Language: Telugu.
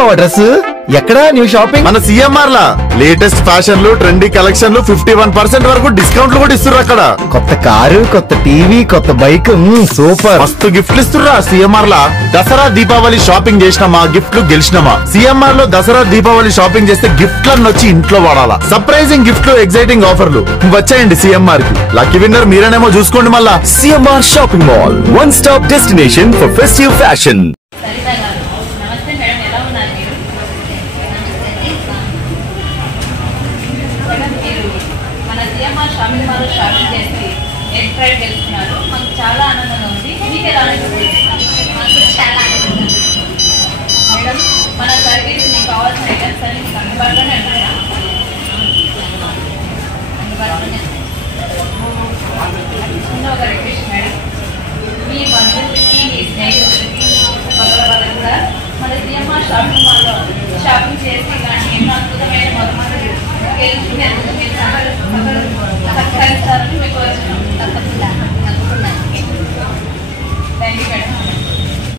బావ డ్రెస్ ఎక్కడా న్యూ షాపింగ్? మన సిఎంఆర్ లా లేటెస్ట్ ఫ్యాషన్లు, ట్రెండీ కలెక్షన్లు 51% వరకు డిస్కౌంట్లు కూడా ఇస్తున్నారు అక్కడ. కొత్త కారు, కొత్త టీవీ, కొత్త బైక్, సూపర్. మస్తు గిఫ్ట్లు ఇస్తుర్రా సిఎంఆర్ లా. దసరా దీపావళి షాపింగ్ చేసినామా గిఫ్ట్లు గెలిచినామా. సిఎంఆర్ లో దసరా దీపావళి షాపింగ్ చేస్తే గిఫ్ట్లన్నీ వచ్చి ఇంట్లో వాడాలా. సర్ప్రైజింగ్ గిఫ్ట్లు, ఎగ్జైటింగ్ ఆఫర్లు వచ్చాయండి సిఎంఆర్ కి. లక్కీ విన్నర్ మీరేనేమో చూసుకోండి మళ్ళా. CMR shopping mall, one stop destination for festive fashion. Shopping mall shopping చేసి ఎగ్ ఫ్రైడ్ గెలుస్తున్నారు. మాకు చాలా ఆనందంగా ఉంది. మీకు ఎలా అనిపిస్తుంది? మాకు చాలా ఆనందంగా ఉంది మేడం. మన సర్వీస్ మీకు కావాల్సిన ఐటమ్స్ అన్ని మీకు అందుబాటులోనే ఉన్నాయా? అందుబాటులోనే. చిన్న ఒక రిక్వెస్ట్ మేడం, మీ బంధువులకి, మీ స్నేహితులకి, మీ చుట్టుపక్కల వాళ్ళకి కూడా మన సిఎంఆర్ షాపింగ్ మాల్లో షాపింగ్ చేసి ఇలాంటి